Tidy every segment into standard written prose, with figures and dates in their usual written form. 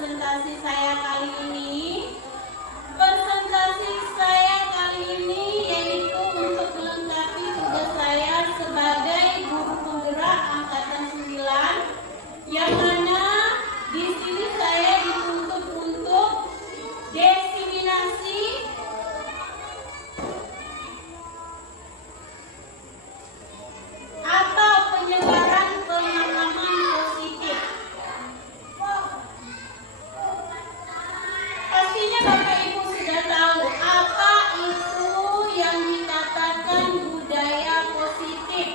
presentasi saya kali ini. Presentasi saya kali ini yaitu untuk melengkapi tugas saya sebagai guru penggerak angkatan 9, yang mana di sini saya dituntut untuk diseminasi atau penyebaran pengalaman positif. Pastinya Bapak Ibu sudah tahu apa itu yang dikatakan budaya positif.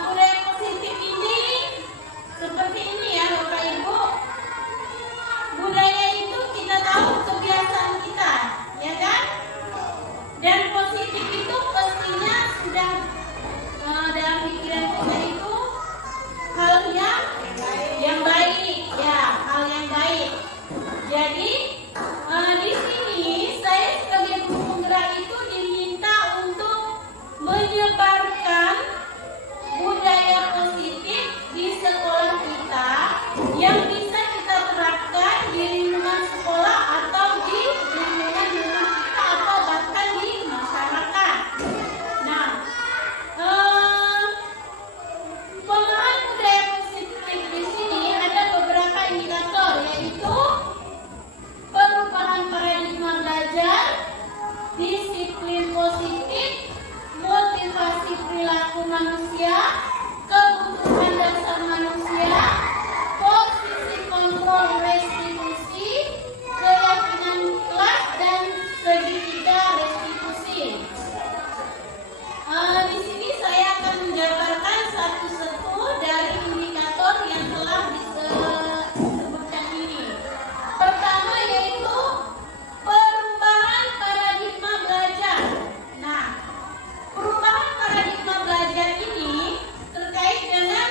Budaya positif ini seperti ini ya Bapak Ibu. Budaya itu kita tahu kebiasaan kita, ya kan? Dan positif itu pastinya sudah dalam pikiran kita itu hal yang baik, ya, hal yang baik. Jadi di sini saya sebagai guru penggerak itu diminta untuk menyebarkan budaya positif di sekolah kita yang bisa kita terapkan di lingkungan sekolah atau di lingkungan rumah kita atau bahkan di masyarakat. Nah, pengembangan budaya positif di sini ada beberapa indikator, yaitu perubahan paradigma belajar, disiplin positif, motivasi perilaku manusia, kebutuhan dasar manusia, posisi kontrol restitusi, keyakinan kelas, dan segitiga restitusi. Di sini saya akan menjabarkan satu-satu dari indikator yang telah disebutkan ini. Pertama yaitu perubahan paradigma belajar. Nah, perubahan paradigma belajar ini terkait dengan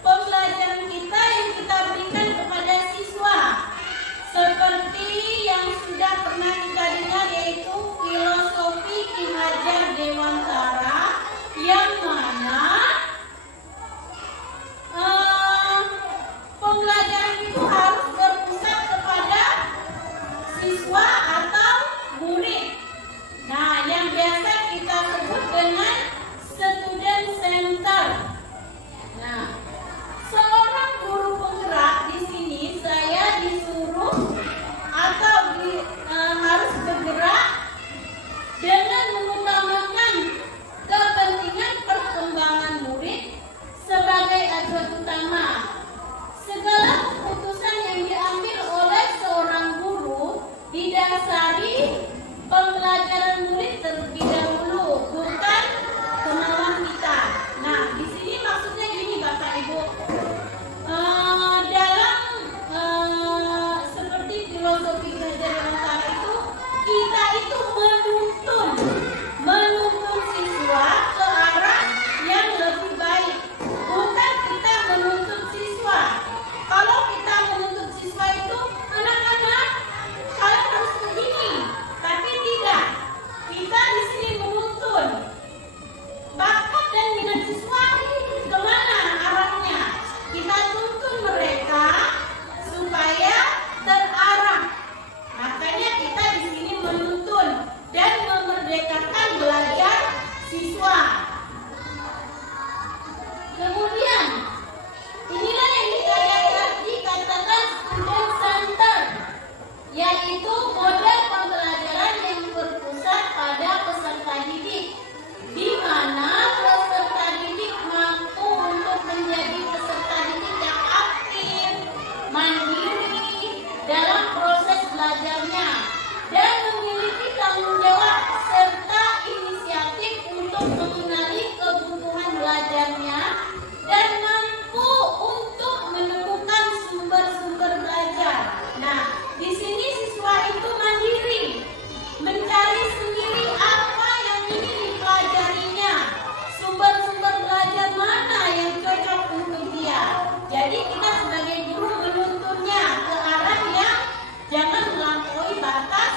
pembelajaran kita yang kita berikan kepada siswa. Seperti yang sudah pernah kita dengar, yaitu filosofi Ki Hajar Dewantara, yang mana pembelajaran itu harus berpusat kepada siswa atau murid. Nah, yang biasa kita sebut dengan student center. Nah, seorang guru penggerak di sini saya disuruh atau harus bergerak dengan mengutamakan kepentingan perkembangan murid sebagai acuan utama. Segala keputusan yang diambil oleh seorang guru didasari pembelajaran murid terlebih dahulu, bukan kemauan kita. Nah, di sini maksudnya gini Bapak Ibu, dalam seperti filosofi Hajar Dewantara itu, kita itu menuntun siswa ke arah yang lebih baik, bukan kita menuntut siswa. Kalau kita menuntut siswa itu, anak-anak kalian harus begini, tapi tidak. Kita di sini menuntun bakat dan minat siswa kemana arahnya. Kita tuntun mereka supaya terarah. Makanya kita di sini menuntun dan memerdekakan belajar siswa. Kemudian inilah yang dikatakan student center, yaitu model pembelajaran yang berpusat pada peserta didik, di mana peserta didik mampu untuk menjadi peserta didik yang aktif, mandiri dalam proses belajarnya, dan memiliki tanggung jawab serta inisiatif untuk mengenali kebutuhan belajarnya dan mampu untuk menemukan sumber-sumber belajar. Nah, di sini siswa itu mandiri, mencari sendiri apa yang ingin dipelajarinya, sumber-sumber belajar mana yang cocok untuk dia. Jadi kita sebagai guru menuntunnya ke arah yang jangan melampaui batas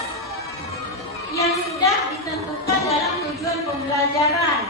yang sudah ditentukan dalam tujuan pembelajaran.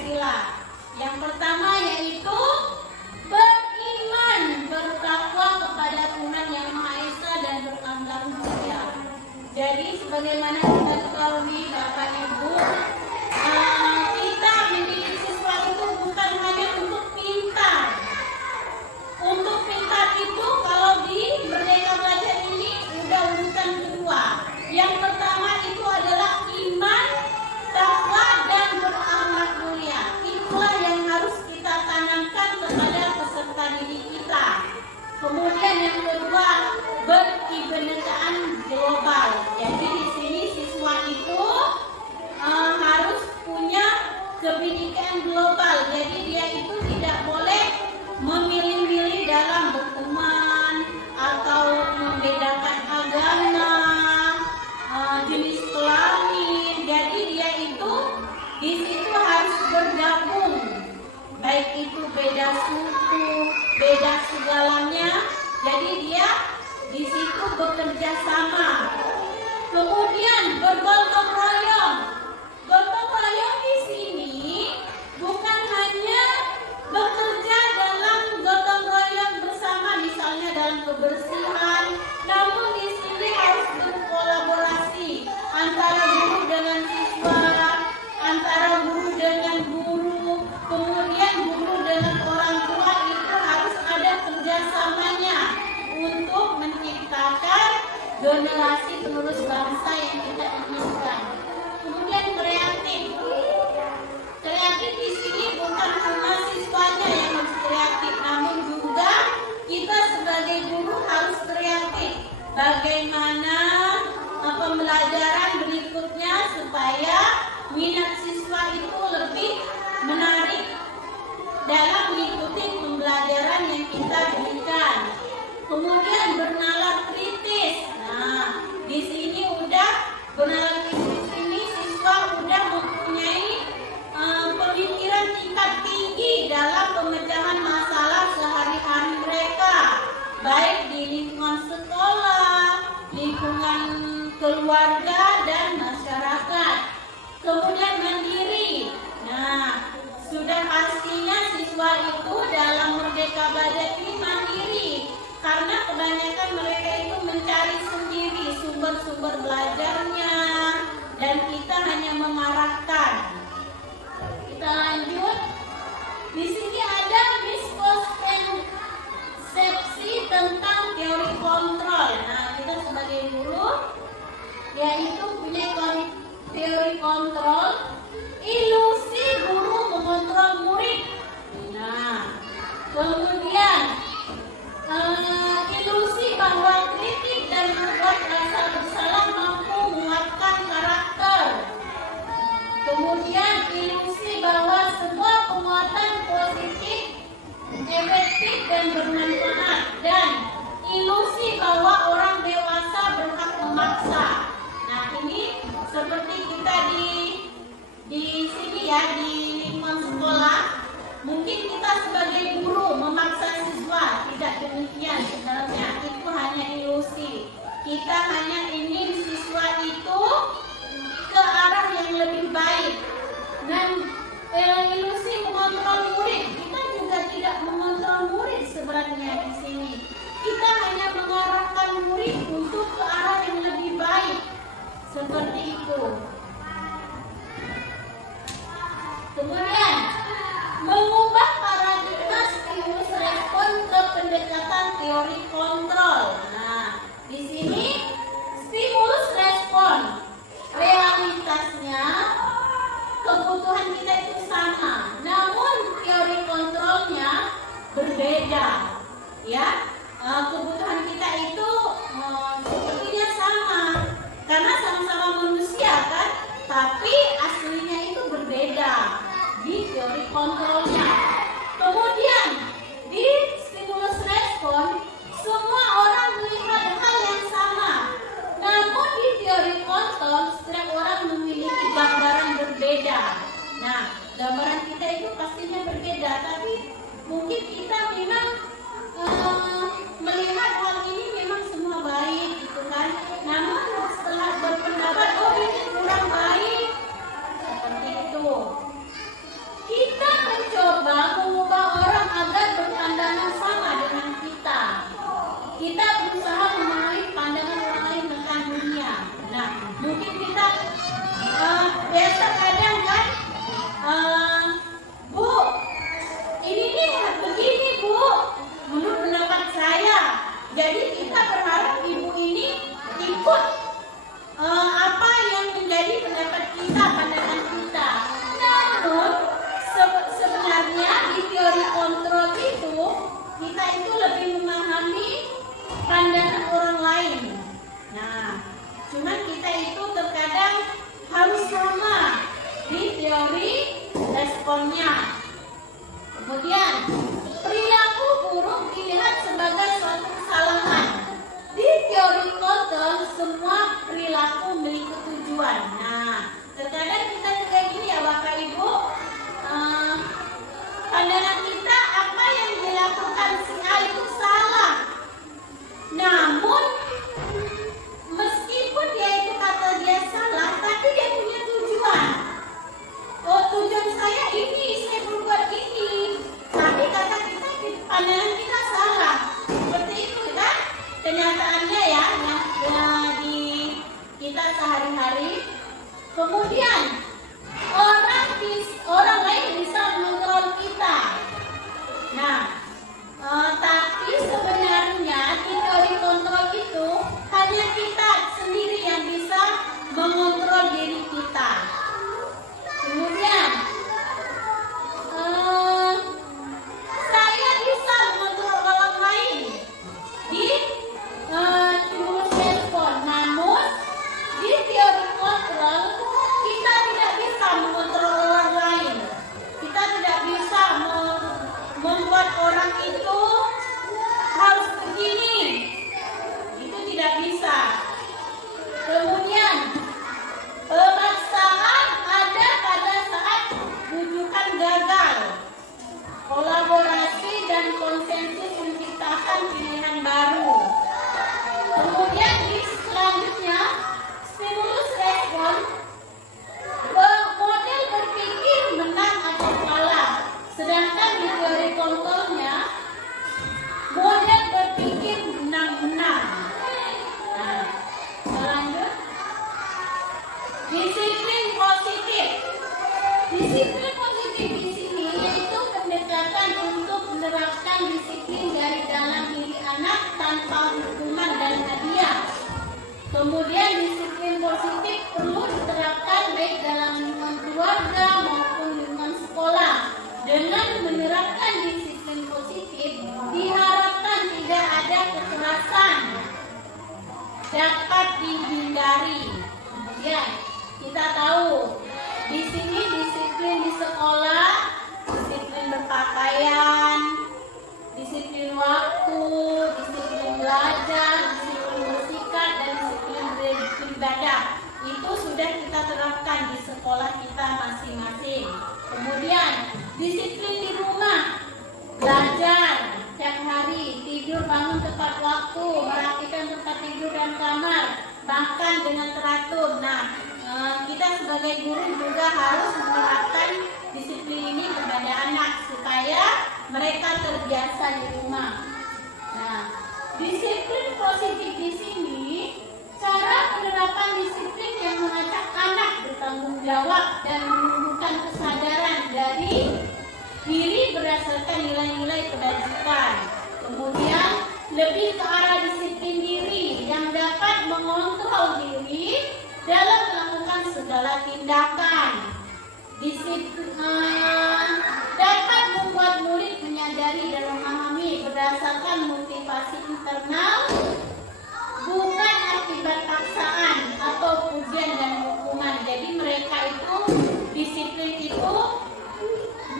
sila. Yang pertama yaitu beriman, bertakwa kepada Tuhan Yang Maha Esa dan berakhlak mulia. Jadi sebagaimana kita ketahui Bapak Ibu, kita mendidik siswa itu bukan hanya untuk pintar. Untuk pintar itu kalau di Merdeka Belajar ini udah urutan kedua. Yang pertama itu adalah iman, takwa dan berakhlak mulia. Itulah yang harus kita tanamkan kepada peserta didik kita. Kemudian yang kedua, berkebinekaan global. Jadi di sini siswa itu harus punya kebinekaan global. Jadi dia itu tidak boleh memilih-milih dalam berteman atau membedakan agama, jenis kelamin. Jadi dia itu di situ harus bergabung, baik itu beda suku, beda segalanya. Jadi dia di situ bekerja sama. Kemudian bergotong royong. Gotong royong di sini bukan hanya bekerja dalam gotong royong bersama, misalnya dalam kebersihan, namun di sini harus berkolaborasi antara guru dengan siswa, antara guru dengan guru, kemudian guru dengan orang tua. Itu harus ada kerjasamanya untuk menciptakan generasi penerus bangsa yang kita inginkan. Kemudian kreatif. Kreatif di sini bukan cuma siswanya yang harus kreatif, namun juga kita sebagai guru harus kreatif. Bagaimana pembelajaran berikutnya supaya minat siswa itu lebih menarik dalam mengikuti pembelajaran yang kita berikan. Kemudian bernalar kritis. Nah, di sini udah bernalar kritis ini siswa udah mempunyai pemikiran tingkat tinggi dalam pemecahan masalah sehari-hari mereka, baik di lingkungan sekolah, lingkungan keluarga dan masyarakat. Kemudian mandiri. Nah, sudah pastinya siswa itu dalam Merdeka Belajar ini mandiri, karena kebanyakan mereka itu mencari sendiri sumber-sumber belajarnya dan kita hanya mengarahkan. Kita lanjut. Di sini ada miskonsepsi tentang teori kontrol. Nah, kita sebagai guru yaitu punya teori kontrol, ilusi guru mengontrol murid. Nah, kemudian ilusi bahwa kritik dan berbuat rasa bersalah mampu menguatkan karakter. Kemudian ilusi bahwa sebuah penguatan positif, efektif dan bermanfaat, dan ilusi bahwa orang dewasa berhak memaksa. Nah, ini seperti kita di sini ya, di lingkungan sekolah, mungkin kita sebagai guru memaksa siswa. Tidak demikian sebenarnya, itu hanya ilusi. Kita hanya ingin siswa itu ke arah yang lebih baik. Dan ilusi mengontrol murid, kita juga tidak mengontrol murid sebenarnya di sini. Kita hanya mengarahkan murid untuk ke arah yang lebih baik. Seperti itu. Kemudian mengubah paradigma stimulus respon ke pendekatan teori kontrol. Nah, di sini stimulus respon realitasnya kebutuhan kita itu sama, namun teori kontrolnya berbeda. Ya, kebutuhan kita itu sepertinya sama karena sama-sama manusia kan, tapi aslinya itu berbeda di teori kontrolnya. Kemudian di stimulus respon semua orang melihat hal yang sama, namun di teori kontrol setiap orang memiliki gambaran berbeda. Nah, gambaran kita itu pastinya berbeda, tapi mungkin kita memang melihat hal ini memang semua baik gitu kan. Namun setelah berpendapat, oh ini kurang baik, seperti itu. biasa kadang kan, Bu, ini nih begini Bu, menurut pendapat saya. Jadi kita berharap ibu ini ikut apa yang menjadi pendapat kita, pandangan kita. Namun sebenarnya di teori kontrol itu kita itu lebih memahami pandangan orang lain. Nah, cuman kita itu terkadang harus sama di teori responnya. Kemudian perilaku buruk dilihat sebagai suatu kesalahan. Di teori kontrol semua perilaku memiliki tujuan. Nah, terkadang kita juga gini ya Bapak Ibu, pandangan kita apa yang dilakukan si A itu salah. Namun meskipun dia itu kata dia salah, tapi dia punya tujuan. Oh, tujuan saya ini, saya berbuat ini. Tapi kata kita, pandangan kita salah. Seperti itu kan? Kenyataannya ya, yang di kita sehari-hari. Kemudian orang lain bisa mengontrol kita. Nah, tapi sebenarnya di teori kontrol itu hanya kita sendiri yang bisa mengontrol diri kita. Kemudian saya bisa mengontrol orang lain di stimulus handphone. Namun di teori kontrol kita tidak bisa mengontrol orang lain. Kita tidak bisa membuat orang itu harus begini. Itu tidak bisa. Kemudian pemaksaan ada pada saat rujukan gagal. Kolaborasi dan konsensus menciptakan pilihan baru. Kemudian di selanjutnya stimulus respon, model berpikir menang atau kalah. Sedangkan di teori kontrolnya model berpikir menang-menang. Nah, selanjutnya disiplin positif. Disiplin positif di sini yaitu pendekatan untuk menerapkan disiplin dari dalam diri anak tanpa hukuman dan hadiah. Kemudian disiplin positif perlu diterapkan baik dalam lingkungan keluarga maupun lingkungan sekolah. Dengan menerapkan disiplin positif diharapkan tidak ada kekerasan, dapat dihindari. Kemudian kita tahu di sini disiplin di sekolah, disiplin berpakaian, disiplin waktu, disiplin belajar, disiplin bersikap, dan disiplin beribadah. Itu sudah kita terapkan di sekolah kita masing-masing. Kemudian disiplin di rumah, belajar setiap hari, tidur bangun tepat waktu, merapikan tempat tidur dan kamar, bahkan dengan teratur. Nah, kita sebagai guru juga harus menerapkan disiplin ini kepada anak supaya mereka terbiasa di rumah. Nah, disiplin positif di sini cara penerapan disiplin yang mengajak anak bertanggung jawab dan menumbuhkan kesadaran dari diri berdasarkan nilai-nilai kebajikan. Kemudian lebih ke arah disiplin diri yang dapat mengontrol diri dalam melakukan segala tindakan. Disiplin dapat membuat murid menyadari dan memahami berdasarkan motivasi internal, bukan akibat paksaan atau pujian dan hukuman. Jadi mereka itu disiplin itu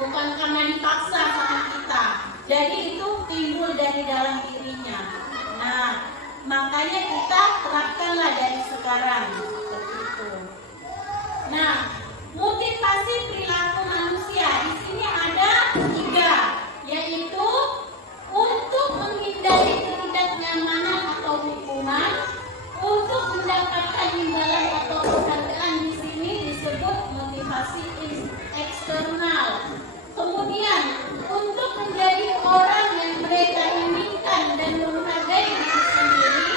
bukan karena dipaksa sama kita. Jadi itu timbul dari dalam dirinya. Nah, makanya kita terapkanlah dari sekarang seperti itu. Nah, motivasi perilaku manusia di sini ada 3, yaitu untuk menghindari ketidaknyamanan atau hukuman, untuk mendapatkan imbalan atau penghargaan. Di sini disebut motivasi eksternal. Kemudian untuk menjadi orang yang mereka inginkan dan menghargai diri sendiri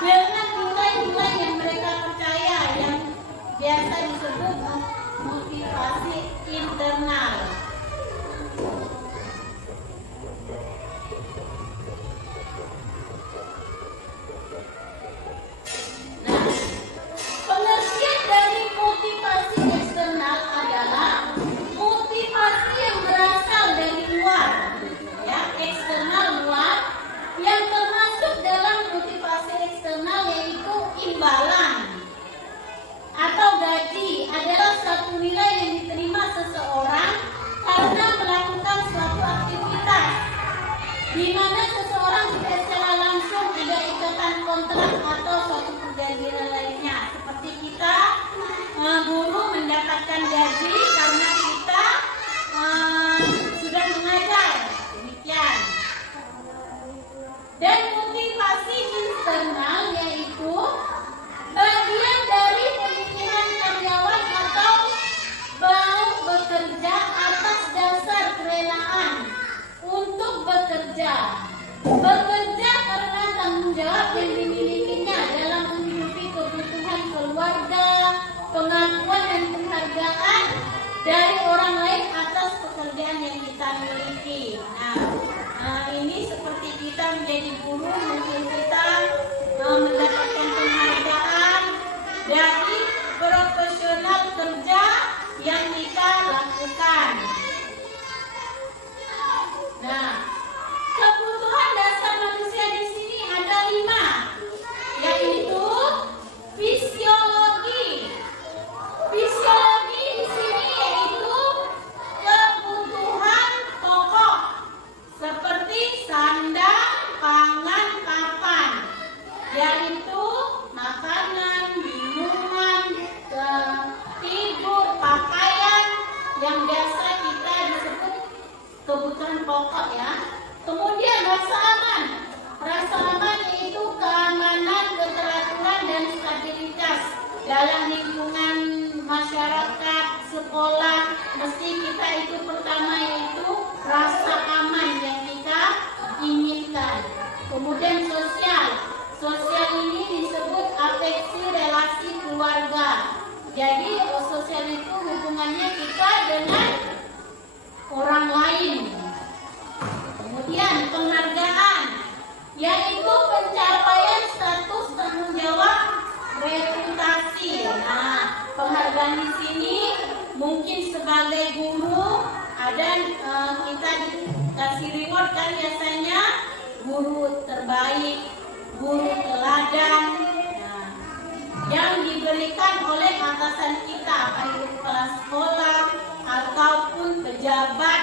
dengan nilai-nilai yang mereka percaya, yang biasa disebut imbalan atau gaji adalah suatu nilai yang diterima seseorang karena melakukan suatu aktivitas di mana seseorang tidak secara langsung tidak ikatan kontrak atau suatu perjanjian lainnya. Seperti kita guru mendapatkan gaji karena kita sudah mengajar, demikian. Dan motivasi internal yaitu bagian dari pemikiran karyawan atau mau bekerja atas dasar kerelaan untuk bekerja karena tanggung jawab yang dimilikinya dalam menghidupi kebutuhan keluarga, pengakuan dan penghargaan dari orang lain atas pekerjaan yang kita miliki. Nah, ini seperti kita menjadi guru, mungkin kita mendapatkan penghargaan dari profesional kerja yang kita lakukan. Nah, kebutuhan dasar manusia di sini ada 5, yaitu fisiologi. Fisiologi di sini yaitu kebutuhan pokok seperti sandang, pangan, papan, yaitu makanan, minuman, tidur, pakaian yang biasa kita disebut kebutuhan pokok ya. Kemudian rasa aman. Rasa aman yaitu keamanan, keteraturan dan stabilitas dalam lingkungan masyarakat, sekolah. Mesti kita itu pertama yaitu rasa aman yang kita inginkan. Kemudian sosial. Sosial ini disebut afeksi relasi keluarga. Jadi sosial itu hubungannya kita dengan orang lain. Kemudian penghargaan, yaitu pencapaian status tanggung jawab reputasi. Nah, penghargaan di sini mungkin sebagai guru ada kita dikasih reward kan biasanya guru terbaik, guru teladan. Nah, yang diberikan oleh atasan kita, baik kepala sekolah ataupun pejabat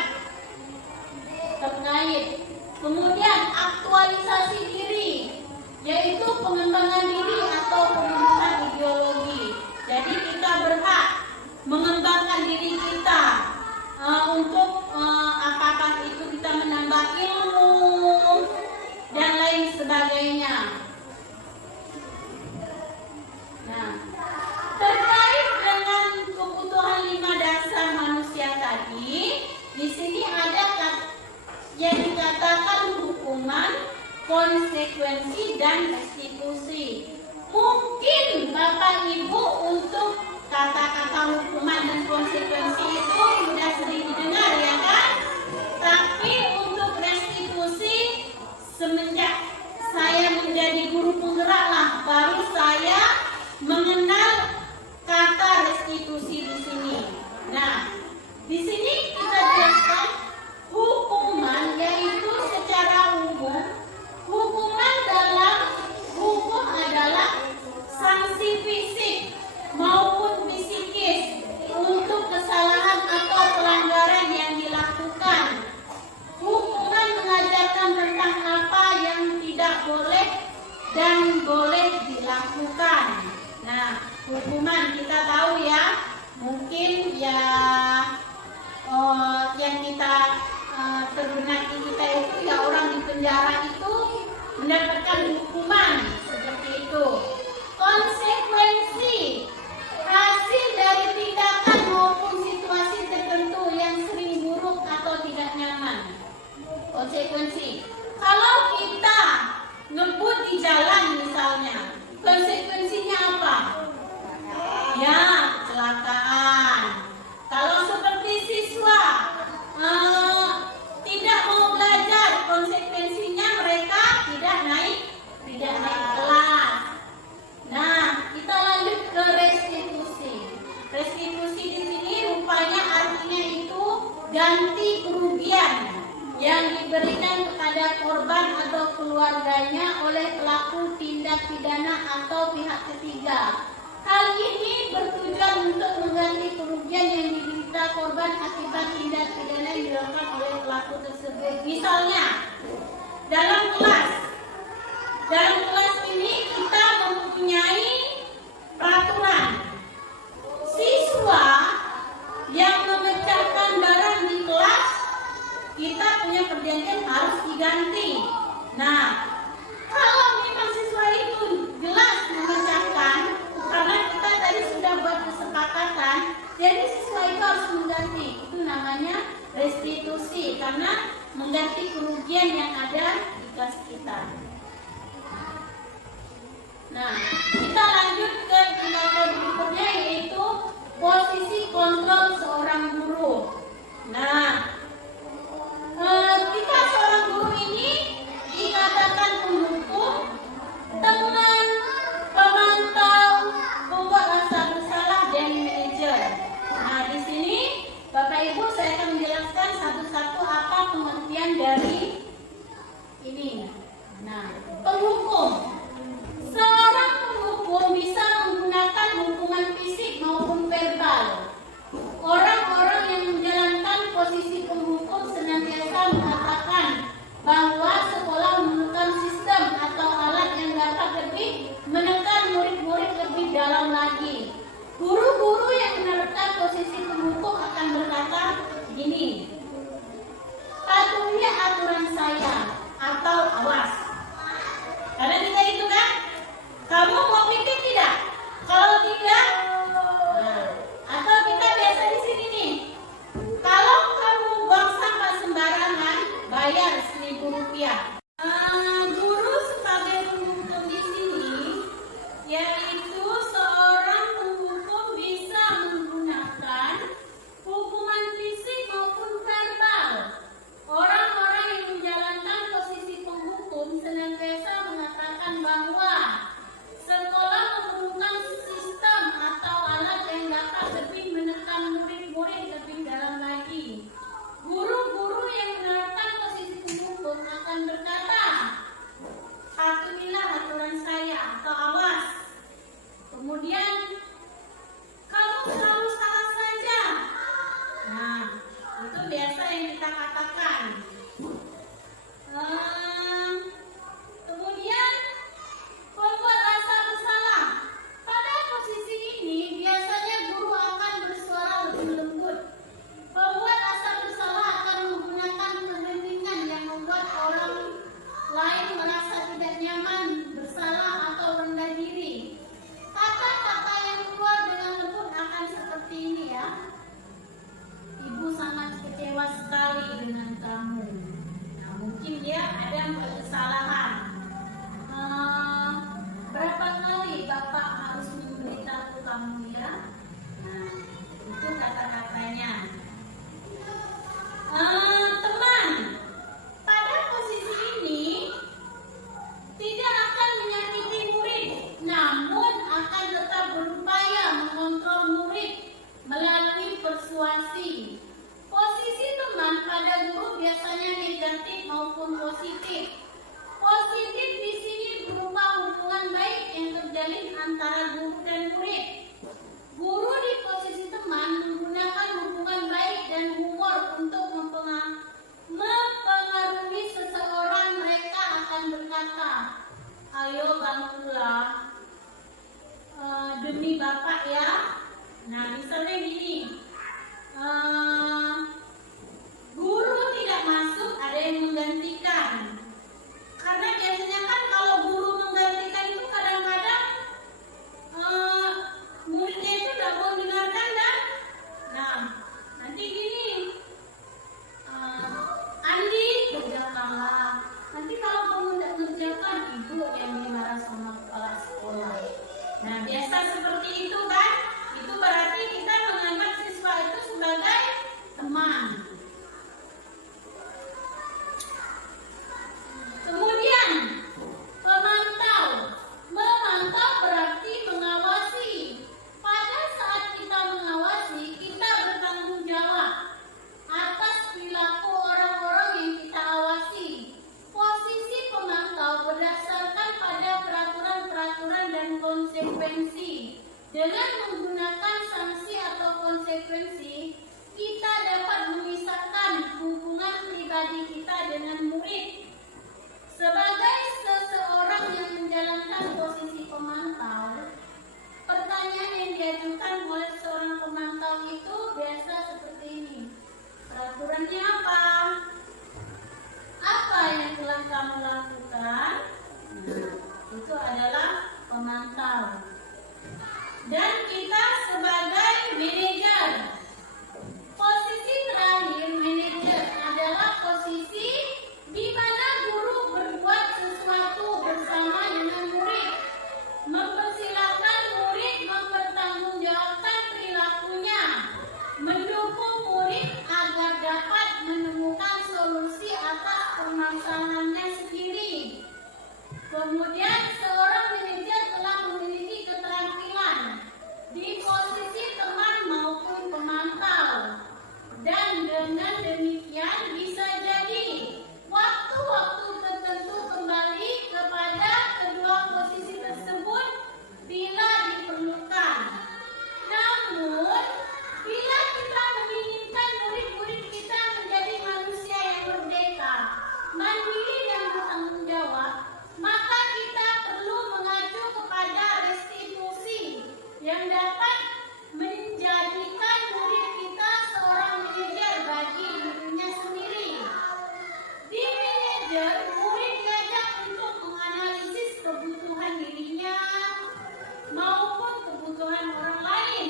terkait. Kemudian aktualisasi diri, yaitu pengembangan diri atau pengembangan ideologi. Jadi kita berhak mengembangkan diri kita untuk apakah itu kita menambah ilmu dan lain sebagainya. Nah, terkait dengan kebutuhan 5 dasar manusia tadi, di sini ada yang dikatakan hukuman, konsekuensi dan restitusi. Mungkin Bapak Ibu untuk kata-kata hukuman dan konsekuensi itu sudah sering didengar ya kan? Tapi untuk restitusi semenjak saya menjadi guru penggerak lah baru saya mengenal kata restitusi di sini. Nah, di sini kita jelaskan hukuman yaitu secara umum hukuman dalam hukum adalah sanksi fisik maupun psikis untuk kesalahan atau pelanggaran yang dilakukan. Hukuman mengajarkan tentang apa yang tidak boleh dan boleh dilakukan. Nah, hukuman kita tahu ya, mungkin ya yang kita terbenak kita itu ya orang di penjara itu mendapatkan hukuman seperti itu. Konsekuensi hasil dari tindakan maupun situasi tertentu yang sering buruk atau tidak nyaman. Konsekuensi, kalau kita ngebut di jalan misalnya, konsekuensinya apa? Ya, kecelakaan. Kalau seperti siswa tidak mau belajar, konsekuensinya mereka tidak naik kelas. Nah, kita lanjut ke restitusi. Restitusi di sini rupanya artinya itu ganti kerugian yang diberikan kepada korban atau keluarganya oleh pelaku tindak pidana atau pihak ketiga. Hal ini bertujuan untuk mengganti kerugian yang diderita korban akibat tindak pidana yang dilakukan oleh pelaku tersebut. Misalnya, dalam kelas ini kita mempunyai peraturan. Siswa yang memecahkan barang di kelas, kita punya perjanjian harus diganti. Nah, kalau memang siswa itu jelas memecahkan, karena kita tadi sudah buat kesepakatan, jadi siswa itu harus mengganti. Itu namanya restitusi, karena mengganti kerugian yang ada di kelas kita. Nah, kita lanjut ke indikator berikutnya, yaitu posisi kontrol seorang guru. Nah, kita seorang guru ini dikatakan penghukum, teman, pemantau, pembuat rasa bersalah, dan manajer. Nah, di sini Bapak Ibu saya akan menjelaskan satu-satu apa pengertian dari ini. Nah, penghukum. Seorang penghukum bisa menggunakan hukuman fisik maupun verbal. Orang-orang yang menjalankan posisi penghukum senantiasa mengatakan bahwa sekolah memerlukan sistem atau alat yang dapat lebih menekan murid-murid lebih dalam lagi. Guru-guru yang menerapkan posisi penghukum akan berkata gini, patuhi aturan saya atau awas. Karena kita itu kan, kamu mau pikir tidak? Kalau tidak, atau kita biasa di sini nih, kalau kamu buang sampah sembarangan, bayar Rp1.000. Guru sebagai penghukum di sini, yaitu seorang penghukum bisa menggunakan hukuman fisik maupun verbal. Orang-orang yang menjalankan posisi penghukum senantiasa mengatakan bahwa sekolah memerlukan sistem atau alat yang dapat lebih menekan murid-murid lebih dalam lagi. Guru-guru yang menerapkan posisi penghukum akan berkata, patuhilah aturan saya atau awas. Kemudian, kamu selalu salah saja. Nah, itu biasa yang kita katakan. Kemudian, pembuat rasa bersalah. Pada posisi ini, biasanya guru akan bersuara lebih lembut. Pembuat rasa bersalah akan menggunakan kepentingan yang membuat orang lain merasa tidak nyaman, bersalah, atau rendah diri. Kata-kata yang keluar dengan lembut akan seperti ini ya. Ibu sangat kecewa sekali dengan kamu. Nah, mungkin dia ada kesalahan. Berapa kali Bapak harus memberitahu kamu ya? Nah, itu kata-katanya. Teman, pada posisi ini tidak akan menyakiti murid, namun akan tetap berupaya mengontrol murid melalui persuasi. Posisi teman pada guru biasanya negatif maupun positif. Positif di sini berupa hubungan baik yang terjalin antara guru dan murid. Guru di posisi teman menggunakan hubungan baik dan humor untuk mempengaruhi seseorang. Mereka akan berkata, ayo bantulah demi Bapak ya. Nah, misalnya gini, guru tidak masuk, ada yang menggantikan. Karena biasanya kan kalau guru menggantikan itu kadang-kadang memantau. Dan kita sebagai manajer, posisi terakhir manajer adalah posisi di mana guru berbuat sesuatu bersama dengan murid, mempersilahkan murid mempertanggungjawabkan perilakunya, mendukung murid agar dapat menemukan solusi atas permasalahannya sendiri. Kemudian seorang manajer telah memiliki keterampilan di posisi teman maupun pemantau, dan dengan demikian bisa jadi waktu-waktu tertentu kembali kepada kedua posisi tersebut bila diperlukan. Namun, bila kita menginginkan murid-murid kita menjadi manusia yang merdeka, mandiri dan bertanggung jawab, maka kita perlu mengacu kepada restitusi yang dapat menjadikan murid kita seorang manajer bagi dirinya sendiri. Di manajer, murid diajak untuk menganalisis kebutuhan dirinya maupun kebutuhan orang lain.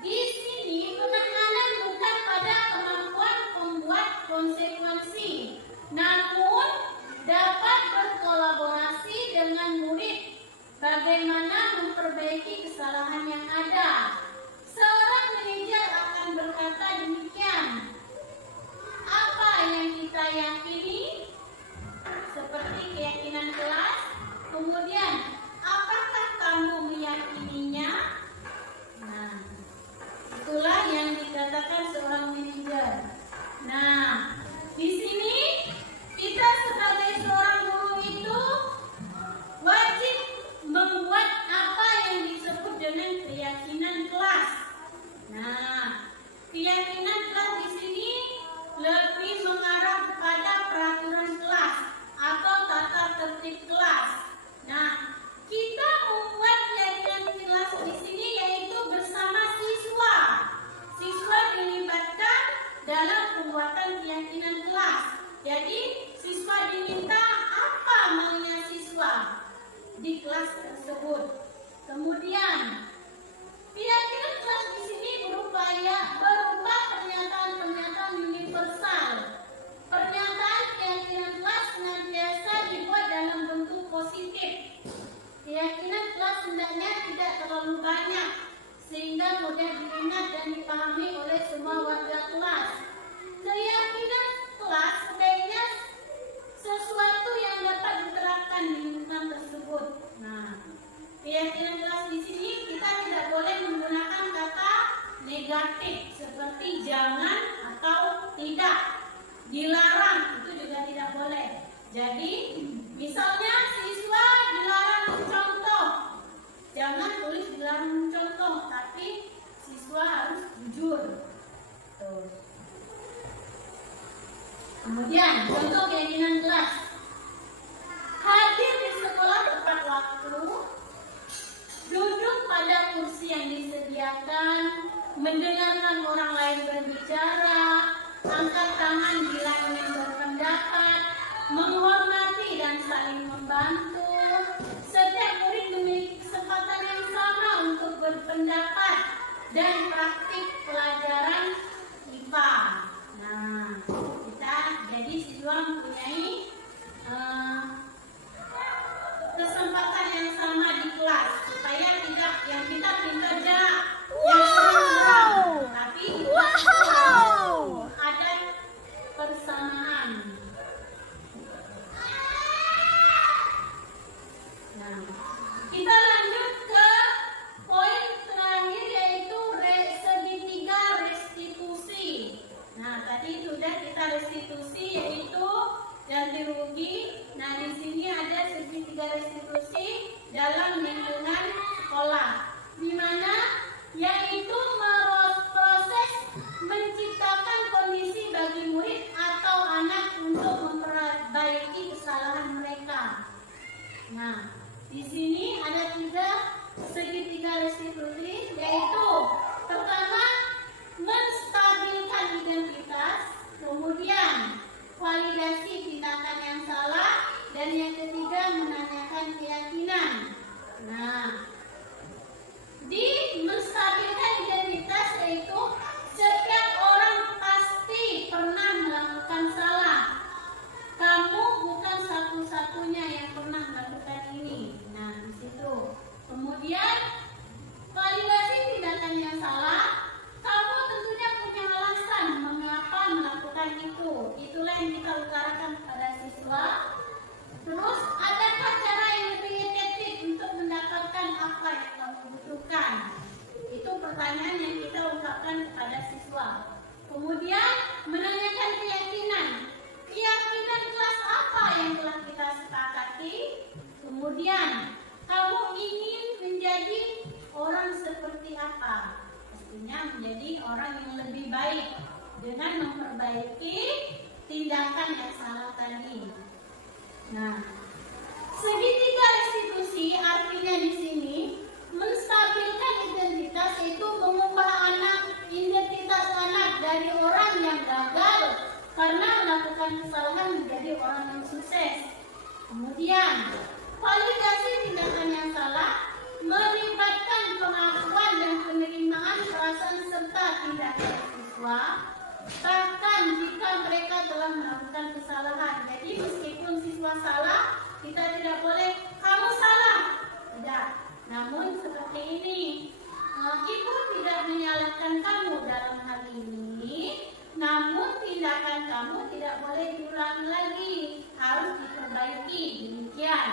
Di sini penekanan bukan pada kemampuan membuat konsekuensi, namun dapat berkolaborasi dengan murid bagaimana memperbaiki kesalahan yang ada. Seorang manajer akan berkata demikian, apa yang kita yakini seperti keyakinan kelas, kemudian apakah kamu meyakininya? Nah, itulah yang dikatakan seorang manajer. Nah, di sini kita sebagai seorang guru itu wajib membuat apa yang disebut dengan keyakinan kelas. Nah, keyakinan kelas di sini lebih mengarah kepada peraturan kelas atau tata tertib kelas. Nah, kita membuat keyakinan kelas di sini yaitu bersama siswa. Siswa dilibatkan dalam pembuatan keyakinan kelas. Jadi, siswa diminta apa maunya siswa di kelas tersebut. Kemudian, keyakinan kelas di sini berupa pernyataan-pernyataan universal. Pernyataan keyakinan kelas senantiasa dibuat dalam bentuk positif. Keyakinan kelas hendaknya tidak terlalu banyak sehingga mudah diingat dan dipahami oleh semua warga kelas. Keyakinan kelas sebaiknya sesuatu yang dapat diterapkan di lingkungan tersebut. Nah, keyakinan kelas di sini kita tidak boleh menggunakan kata negatif seperti jangan atau tidak, dilarang, itu juga tidak boleh. Jadi, misalnya siswa dilarang mencontoh, jangan tulis dilarang mencontoh, tapi siswa harus jujur. Tuh. Kemudian, contoh keyakinan kelas. Hadir di sekolah tepat waktu, duduk pada kursi yang disediakan, mendengarkan orang lain berbicara, angkat tangan bila ingin berpendapat, menghormati dan saling membantu. Setiap murid memiliki kesempatan yang sama untuk berpendapat dan praktik pelajaran IPA. Nah, kita jadi siswa mempunyai kesempatan yang sama di kelas supaya tidak yang kita pintar jarak yang serang, tapi ada persamaan. Nah, kita lanjut ke poin terakhir yaitu segitiga restitusi. Nah, tadi sudah kita restitusi yaitu ganti rugi. Nah, di sini ada segitiga restitusi dalam lingkungan sekolah, di mana yaitu proses menciptakan kondisi bagi murid atau anak untuk memperbaiki kesalahan mereka. Nah, di sini ada segitiga restitusi, yaitu pertama menstabilkan identitas, kemudian validasi tindakan yang salah, dan yang ketiga menanyakan keyakinan. yang kita utarakan pada siswa? Terus adakah cara yang lebih efektif untuk mendapatkan apa yang kamu butuhkan? Itu pertanyaan yang kita ungkapkan kepada siswa. Kemudian menanyakan keyakinan. Keyakinan kelas apa yang telah kita sepakati? Kemudian kamu ingin menjadi orang seperti apa? Pastinya menjadi orang yang lebih baik dengan memperbaiki tindakan yang salah tadi. Nah, segitiga restitusi artinya di sini menstabilkan identitas, yaitu mengubah identitas anak dari orang yang gagal karena melakukan kesalahan menjadi orang yang sukses. Kemudian validasi tindakan yang salah melibatkan pengakuan dan penerimaan perasaan serta tindakan siswa, bahkan jika mereka telah melakukan kesalahan. Jadi meskipun siswa salah, kita tidak boleh kamu salah, tidak. Namun seperti ini, ibu tidak menyalahkan kamu dalam hal ini, namun tindakan kamu tidak boleh diulangi lagi, harus diperbaiki. Demikian.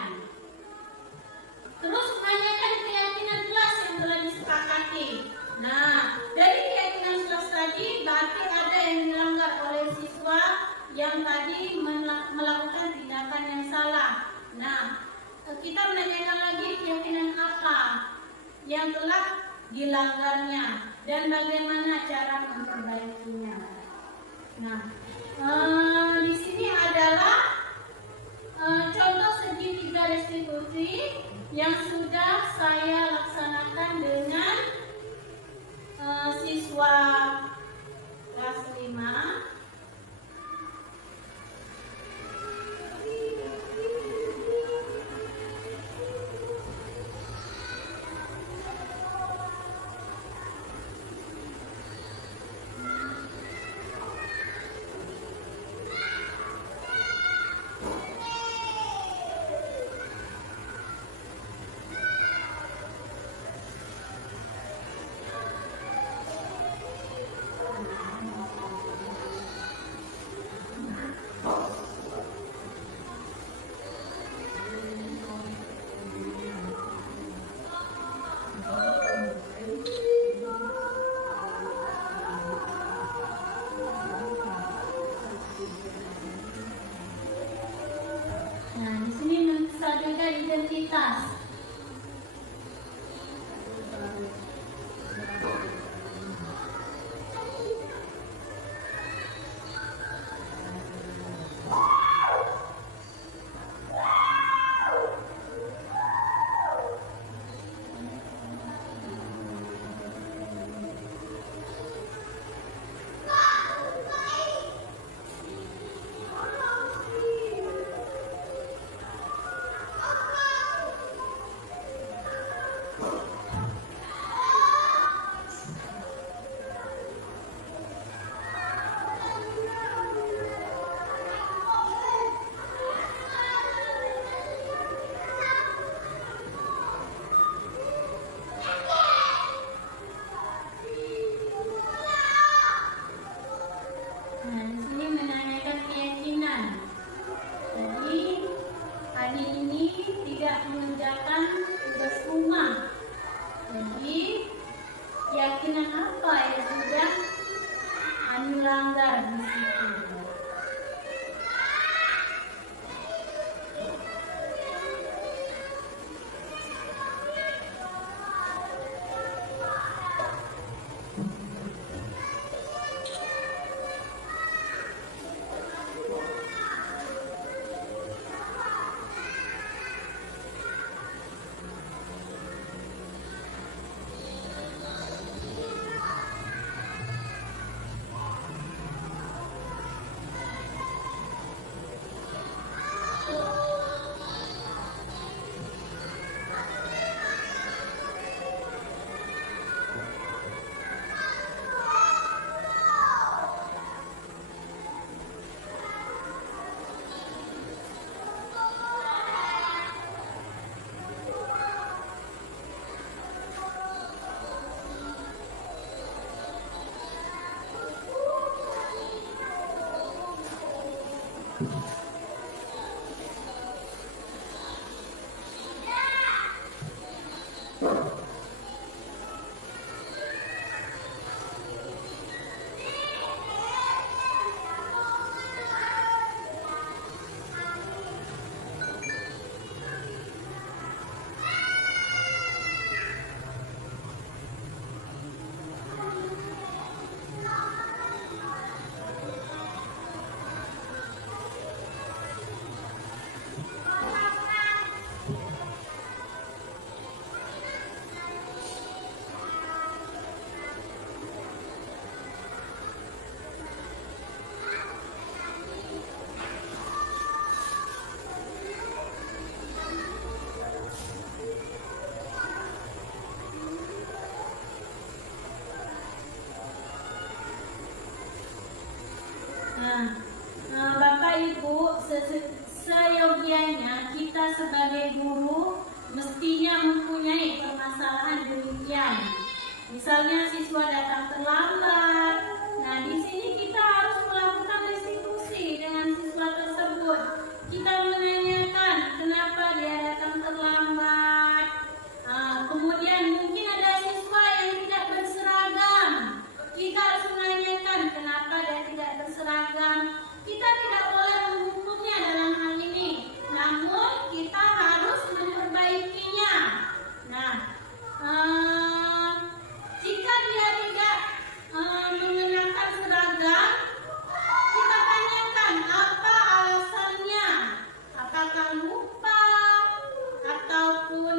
Terus menanyakan keyakinan kelas yang telah disepakati. Nah, dari keyakinan kelas tadi berarti ada yang dilanggar oleh siswa yang tadi melakukan tindakan yang salah. Nah, kita menanyakan lagi keyakinan apa yang telah dilanggarnya dan bagaimana cara memperbaikinya. Nah, di sini adalah contoh segitiga restitusi yang sudah saya laksanakan dengan siswa kelas 5. Identitas. Keyakinan apa yang sudah dilanggar di situ? Bapak Ibu, seyogianya kita sebagai guru mestinya mempunyai permasalahan demikian. Misalnya siswa datang terlambat. Nah, di sini kita harus melakukan restitusi dengan siswa tersebut. Kita menanyakan kenapa dia datang terlambat. Kemudian mungkin ada siswa yang tidak berseragam. Kita harus menanyakan kenapa dia tidak berseragam. Kita tidak boleh menghukumnya dalam hal ini, namun kita harus memperbaikinya. Nah, jika dia tidak mengenakan seragam, kita tanyakan apa alasannya. Apakah lupa ataupun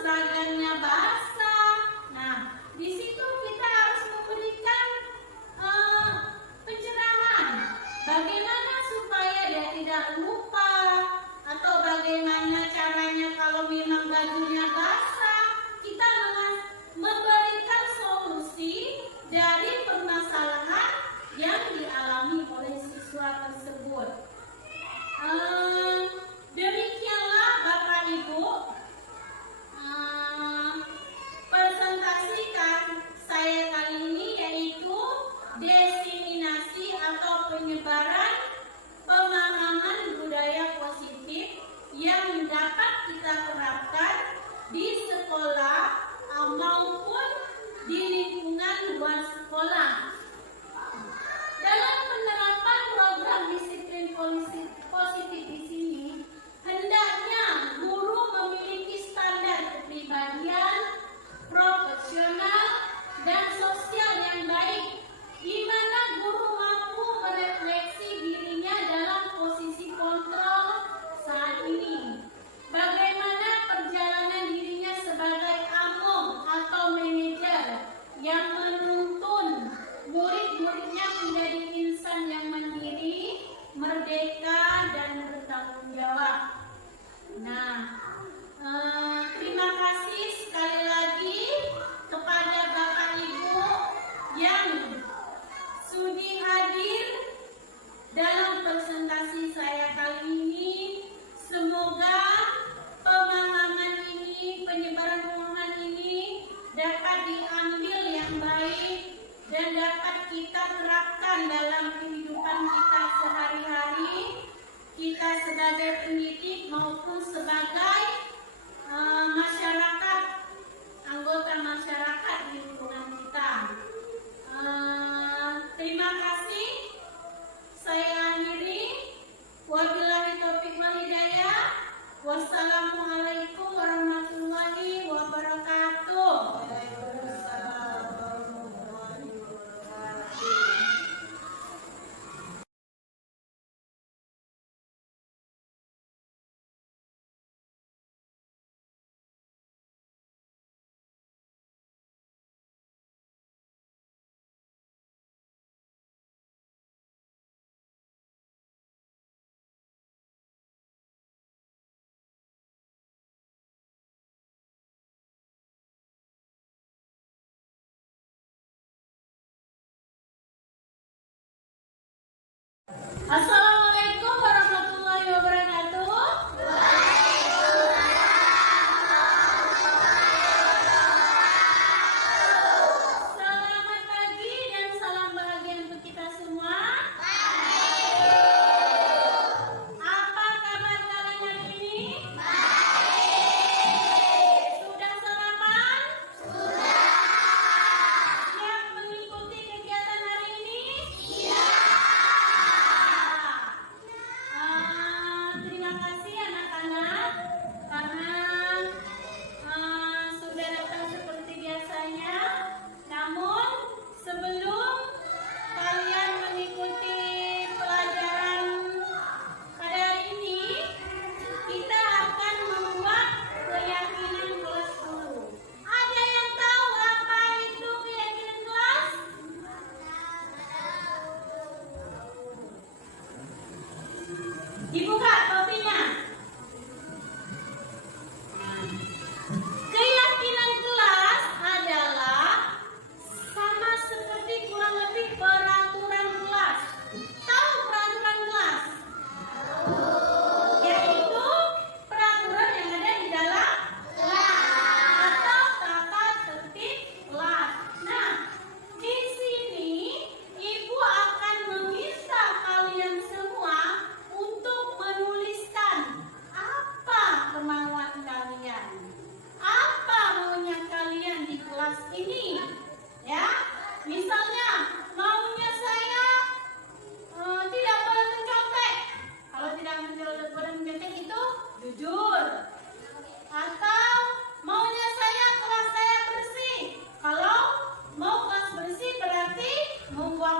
seragamnya basah. Nah, di situ kita harus memberikan pencerahan bagaimana supaya dia tidak lupa, atau bagaimana caranya kalau memang bajunya basah. Kita memberikan solusi dari permasalahan yang dialami oleh siswa tersebut. Demikianlah Bapak Ibu presentasi saya kali ini, yaitu diseminasi atau penyebaran pemahaman budaya positif yang dapat kita terapkan di sekolah maupun di lingkungan luar sekolah. Dalam penerapan program disiplin positif di sini, hendaknya guru memiliki standar kepribadian, profesional, dan sosial yang baik, di mana guru mampu merefleksi dirinya dalam posisi kontrol saat ini. Bagaimana perjalanan dirinya sebagai among atau manajer yang menuntun murid-muridnya menjadi insan yang mandiri, merdeka, dan bertanggung jawab. Nah, terima kasih sekali lagi kepada Bapak Ibu yang sudi hadir dalam presentasi saya kali ini. Semoga pemahaman ini, penyebaran pemahaman ini dapat diambil yang baik dan dapat kita terapkan dalam kehidupan kita sehari-hari, kita sebagai pendidik maupun sebagai masyarakat, anggota masyarakat di lingkungan kita. Terima kasih. Saya akhiri. Wabillahi taufiq wal hidayah. Wassalamualaikum warahmatullahi wabarakatuh. Assalamualaikum warahmatullahi wabarakatuh. Selamat pagi dan salam bahagia untuk kita semua.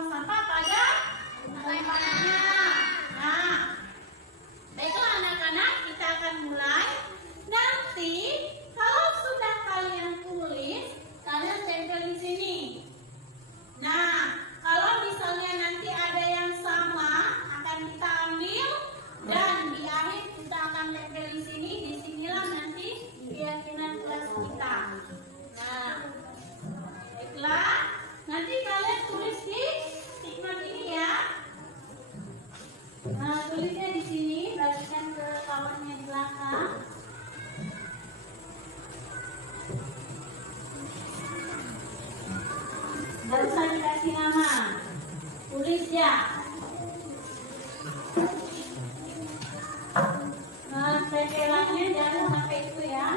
membuang sampah pada tempatnya. Nah, baiklah anak-anak, kita akan mulai. Nanti kalau sudah kalian tulis, kalian tempel di sini. Nah, kalau misalnya nanti ada yang sama, akan kita ambil dan di akhir kita akan tempel di sini. Disinilah nanti keyakinan kelas kita. Nah, baiklah. Nanti kalian tulis di stigma ini ya. Nah, tulisnya di sini, bagikan ke kawannya di belakang. Gak usah dikasih nama, tulis ya. Nah, tempelannya jangan sampai itu ya.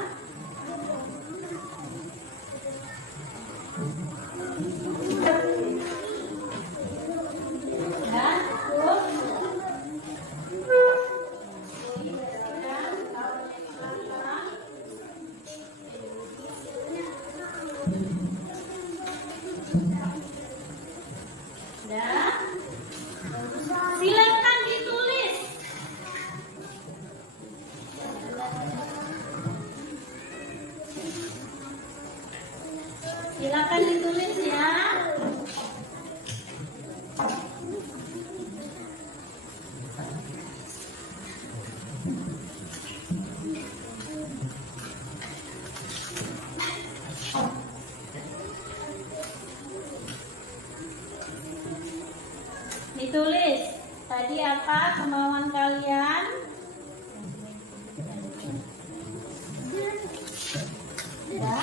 Silakan ditulis. Silakan ditulis ya. Ditulis tadi apa kemauan kalian? Ya.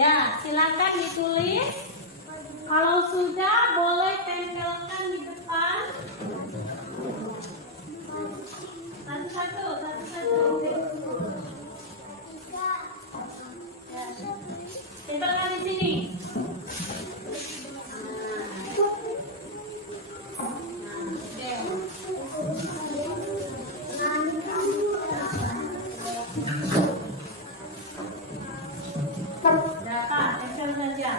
Ya, silakan ditulis. Kalau sudah boleh tempelkan di depan. Satu-satu. Ya. Tempelkan di sini. Dapat, tempel saja.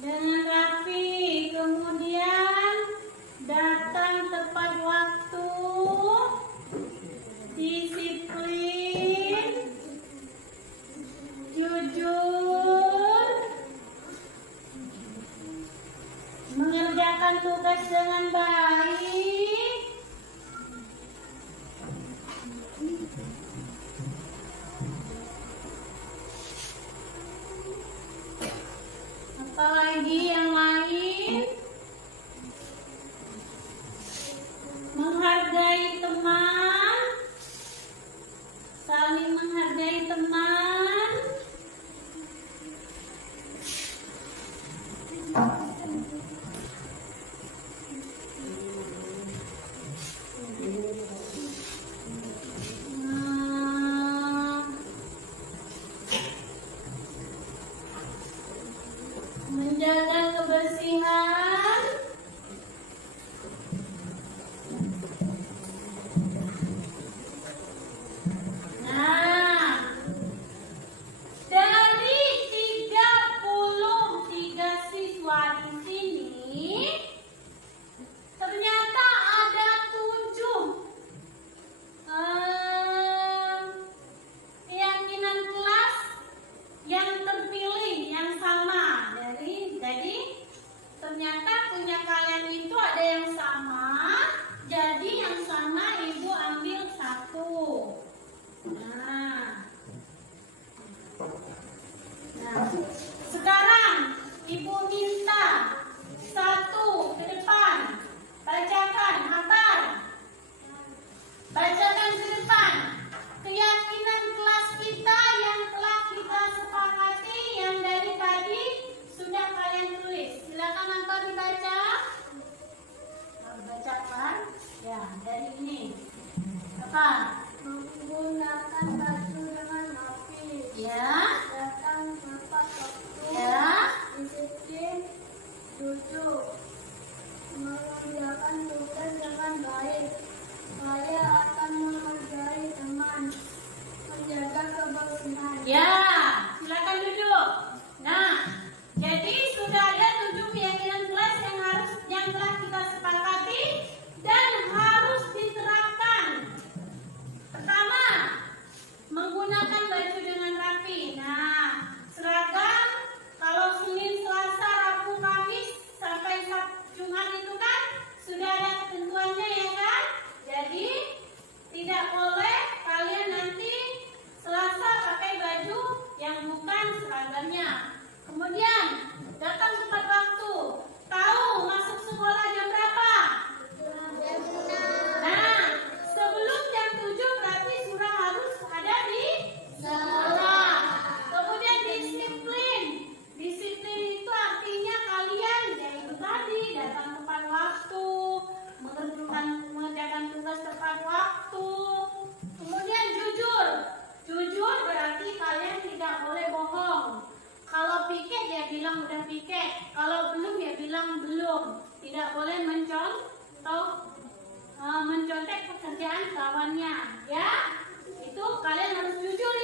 dengan rapi, kemudian datang tepat waktu, disiplin, jujur, mengerjakan tugas dengan baik, apalagi yang lain, menghargai teman, saling menghargai teman, menjaga kebersihan, nah, dari 33 siswa di sini, ternyata ada 7 keyakinan kelas yang terpilih yang sama. Jadi ternyata punya kalian itu ada yang sama. Jadi yang sama ibu ambil 1. Nah, sekarang ibu minta 1 ke depan. Bacakan, hafal. Bacakan ke depan. Keyakinan kelas kita yang telah kita sepakati yang dari tadi sudah kalian tulis. Silakan Anto dibaca. Bacakan. Ya, dari ini. Apa? Menggunakan baju dengan rapi. Ya. Datang tepat waktu. Ya. Disiplin, jujur. Mengerjakan tugas dengan baik. Saya akan menghargai teman. Menjaga kebersihan. Ya, silakan duduk. Nah, jadi sudah ada 7 keyakinan kelas yang telah kita sepakati dan harus diterapkan. Pertama, menggunakan baju dengan rapi. Nah, seragam kalau Senin, Selasa, Rabu, Kamis sampai Jumat itu kan sudah ada ketentuannya ya kan? Jadi tidak boleh kalian nanti Selasa pakai baju yang bukan seragamnya. Kemudian datang tepat waktu. Tahu masuk sekolah jam berapa? Nah, sebelum jam 7 berarti sudah harus ada di sekolah. Kemudian disiplin. Disiplin itu artinya kalian yaitu tadi datang tepat waktu, mengerjakan tugas tepat waktu. Kemudian jujur. Jujur berarti kalian tidak boleh bohong. Kalau piket ya bilang udah piket, kalau belum ya bilang belum. Tidak boleh mencontek pekerjaan kawannya, ya. Itu kalian harus jujur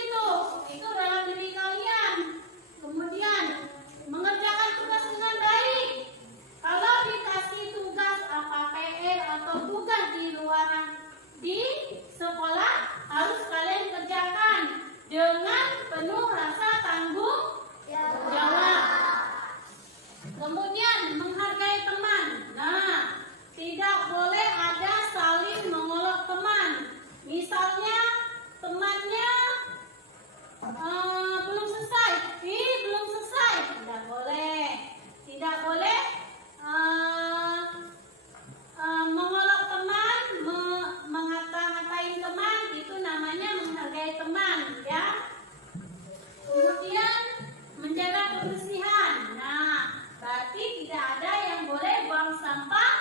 itu dalam diri kalian. Kemudian mengerjakan tugas dengan baik. Kalau dikasih tugas apa PR atau tugas di sekolah harus kalian kerjakan dengan penuh rasa tanggung jawab. Kemudian menghargai teman. Nah, tidak boleh ada saling mengolok teman. Misalnya temannya belum selesai, tidak boleh. Tidak boleh mengolok teman, mengata-ngatain teman, itu namanya menghargai teman, ya. Kemudian menjaga kebersihan. Nah, berarti tidak ada yang boleh buang sampah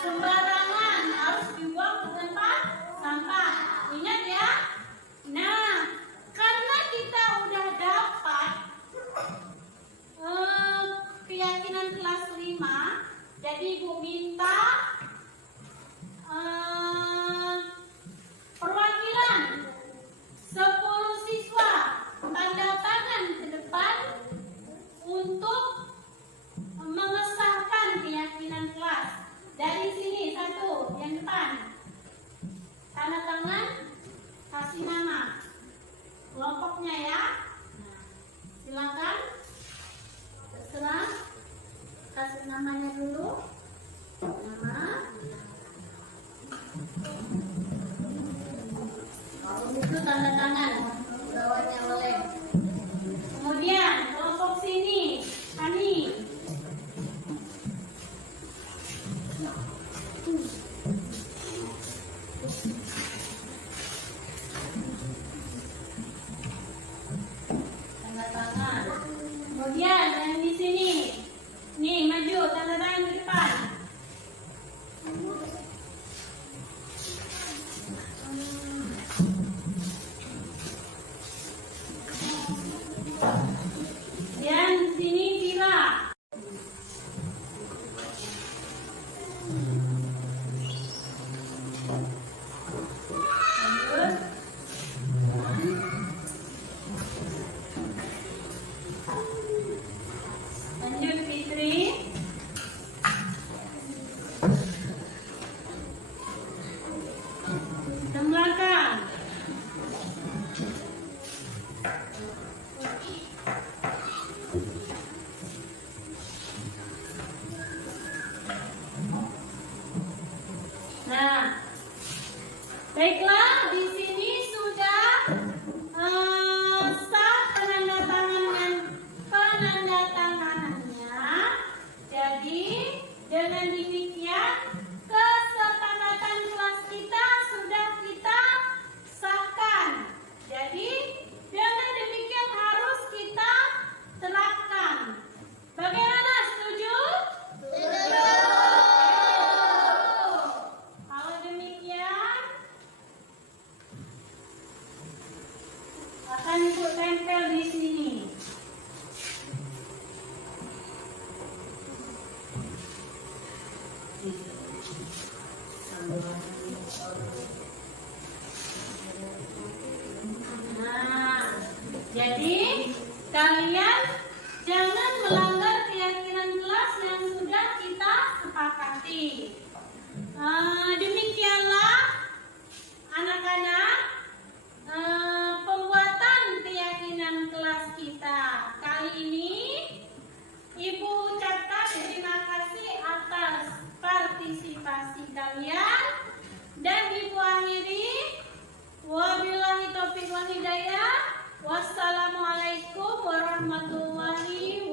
sembarangan, harus dibuang ke tempat sampah. Ingat ya. Nah, karena kita udah dapat keyakinan kelas 5, jadi ibu minta perwakilan 10 siswa tanda tangan ke depan untuk namanya dulu. Nama. Itu tanda tangan bawahnya oleh. Kemudian kelompok sini, Hani. Tanda tangan. Kemudian yang di sini, nih maju tanda tangan ke depan. Dan sini Vira. Lanjut. Lanjut Fitri. Ke belakang. Nah, baiklah, di sini sudah sah penandatanganannya. Jadi dengan demikian kesepakatan kelas kita sudah kita sahkan. Jadi dengan demikian harus kita terapkan. Bagaimana, setuju? Setuju. Kalau demikian akan Ibu tempel di sini. Nah, jadi kalian jangan melanggar keyakinan kelas yang sudah kita sepakati. Demikianlah anak-anak pembuatan keyakinan kelas kita kali ini. Ibu ucapkan terima kasih atas partisipasi kalian dan Ibu akhiri. Wabillahi taufiq wal hidayah. Wassalamualaikum warahmatullahi wabarakatuh.